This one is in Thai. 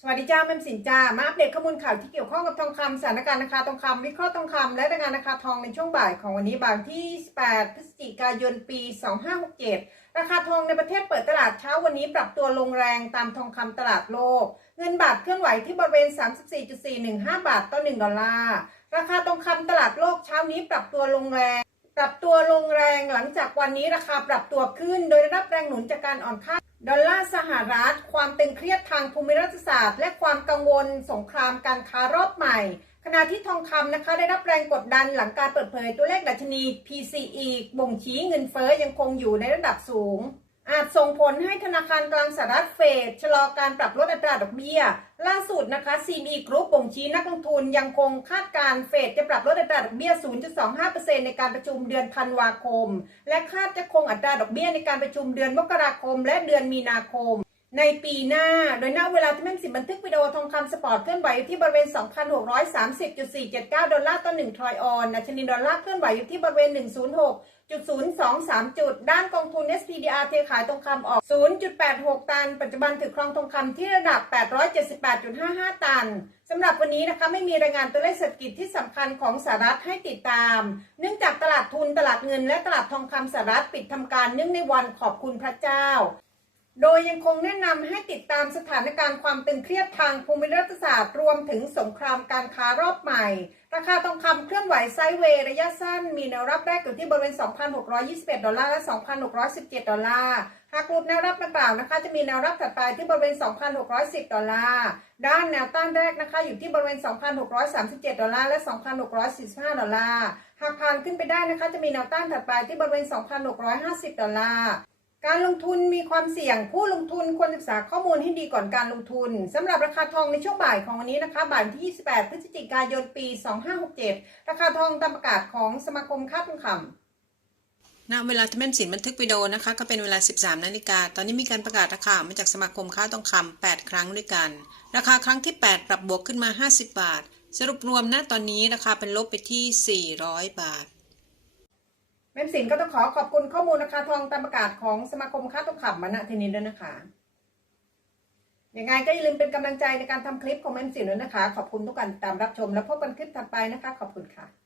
สวัสดีจ้าแม่สินจ้ามาอัปเดตข้อมูลข่าวที่เกี่ยวข้องกับทองคำสถานการณ์ราคาทองคำวิเคราะห์ทองคำและรายงานราคาทองในช่วงบ่ายของวันนี้บ่ายที่8พฤศจิกายน ปี 2567 ราคาทองในประเทศเปิดตลาดเช้าวันนี้ปรับตัวลงแรงตามทองคำตลาดโลก เงินบาทเคลื่อนไหวที่บริเวณ 34.415 บาทต่อ 1 ดอลลาร์ ราคาทองคำตลาดโลกเช้านี้ปรับตัวลงแรงปรับตัวลงแรงหลังจากวันนี้ราคาปรับตัวขึ้น โดยได้รับแรงหนุนจากการอ่อนค่า ดอลลาร์สหรัฐ ความตึงเครียดทางภูมิรัฐศาสตร์ และความกังวลสงครามการค้ารอบใหม่ ขณะที่ทองคำนะคะได้รับแรงกดดันหลังการเปิดเผยตัวเลขดัชนี PCE บ่งชี้เงินเฟ้อยังคงอยู่ในระดับสูง อาจส่งผลให้ธนาคารกลางสหรัฐเฟดชะลอการปรับลดอัตราดอกเบี้ย ล่าสุดนะคะ CME Group บ่งชี้นักลงทุนยังคงคาดการณ์เฟดจะปรับลดอัตราดอกเบี้ย 0.25%ในการประชุมเดือนธันวาคม และคาดจะคงอัตราดอกเบี้ยในการประชุมเดือนมกราคม และเดือนมีนาคม ในปีหน้า โดยณเวลาที่แม่นสิบันทึกวิดีโอทองคำสปอร์ตเคลื่อนไหวอยู่ที่บริเวณ 2,630.479 ดอลลาร์ต่อ1ทรอยออนดัชนีดอลลาร์เคลื่อนไหวอยู่ที่บริเวณ 106.023 จุด ด้านกองทุน SPDR เทขายทองคำออก 0.86 ตัน ปัจจุบันถือครองทองคำที่ระดับ 878.55 ตันสำหรับวันนี้นะคะไม่มีรายงานตัวเลขเศรษฐกิจที่สำคัญของสหรัฐให้ติดตาม เนื่องจากตลาดทุนตลาดเงินและตลาดทองคำสหรัฐปิดทำการเนื่องในวันขอบคุณพระเจ้า โดยยังคงแนะนำให้ติดตามสถานการณ์ความตึงเครียดทางภูมิรัฐศาสตร์ รวมถึงสงครามการค้ารอบใหม่ ราคาทองคำเคลื่อนไหวไซด์เวย์ระยะสั้น มีแนวรับแรกอยู่ที่บริเวณ 2,621 ดอลลาร์และ 2,617 ดอลลาร์หากหลุดแนวรับดังกล่าวนะคะ จะมีแนวรับถัดไปที่บริเวณ 2,610 ดอลลาร์ ด้านแนวต้านแรกนะคะ อยู่ที่บริเวณ 2,637 ดอลลาร์และ 2,645 ดอลลาร์ หากผ่านขึ้นไปได้นะคะ จะมีแนวต้านถัดไปที่บริเวณ 2,650 ดอลลาร์ การลงทุนมีความเสี่ยงผู้ลงทุนควรศึกษาข้อมูลให้ดีก่อนการลงทุนสำหรับราคาทองในช่วงบ่ายของวันนี้นะคะ บ่ายที่ 28 พฤศจิกายน ปี 2567 ราคาทองตามประกาศของสมาคมค้าทองคำณเวลาที่แม่มสินบันทึกวิดีโอนะคะ ก็เป็นเวลา 13 นาฬิกา ตอนนี้มีการประกาศราคามาจากสมาคมค้าทองคำ8 ครั้งด้วยกัน ราคาครั้งที่ 8 ปรับบวกขึ้นมา 50 บาท สรุปรวมณตอนนี้ราคาเป็นลบไปที่ 400 บาท แม่สินก็ต้องขอขอบคุณข้อมูลราคาทองตามประกาศของสมาคมค้าทองคำมาณทีนี้ด้วยนะคะยังไงก็อย่าลืมเป็นกำลังใจในการทำคลิปของแม่สินด้วยนะคะ ขอบคุณทุกการติดตามรับชม แล้วพบกันคลิปถัดไปนะคะ ขอบคุณค่ะ